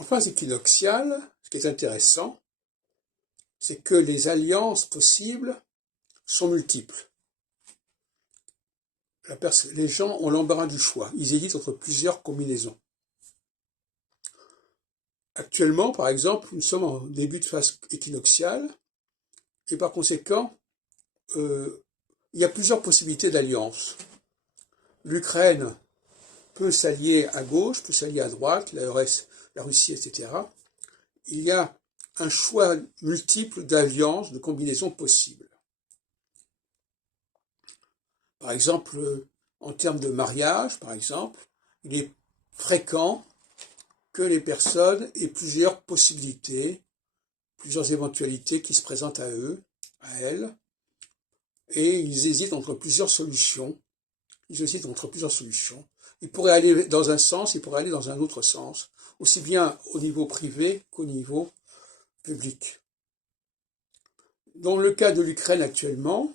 En phase équinoxiale, ce qui est intéressant, c'est que les alliances possibles sont multiples. Les gens ont l'embarras du choix. Ils hésitent entre plusieurs combinaisons. Actuellement, par exemple, nous sommes en début de phase équinoxiale et par conséquent, il y a plusieurs possibilités d'alliance. L'Ukraine peut s'allier à gauche, peut s'allier à droite, la Russie, etc. Il y a un choix multiple d'alliances, de combinaisons possibles. Par exemple, en termes de mariage, par exemple, il est fréquent que les personnes aient plusieurs possibilités, plusieurs éventualités qui se présentent à eux, à elles, et ils hésitent entre plusieurs solutions. Ils pourraient aller dans un sens, ils pourraient aller dans un autre sens, aussi bien au niveau privé qu'au niveau public. Dans le cas de l'Ukraine actuellement,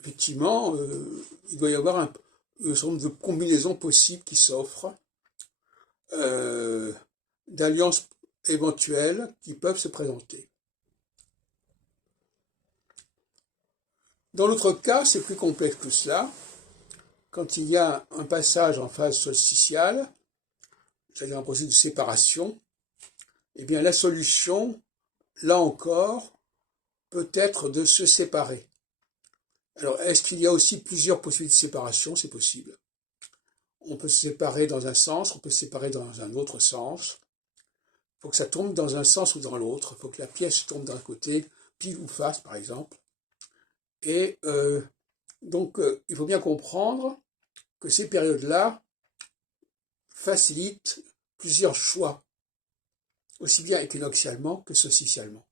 effectivement, il doit y avoir un certain nombre de combinaisons possibles qui s'offrent, d'alliances éventuelles qui peuvent se présenter. Dans l'autre cas, c'est plus complexe que cela. Quand il y a un passage en phase solsticiale, c'est-à-dire un processus de séparation, eh bien la solution, là encore, peut être de se séparer. Alors, est-ce qu'il y a aussi plusieurs possibilités de séparation? C'est possible. On peut se séparer dans un sens, on peut se séparer dans un autre sens. Il faut que ça tombe dans un sens ou dans l'autre. Il faut que la pièce tombe d'un côté, pile ou face, par exemple. Et donc, il faut bien comprendre que ces périodes-là facilitent plusieurs choix, aussi bien équinoxialement que solsticialement.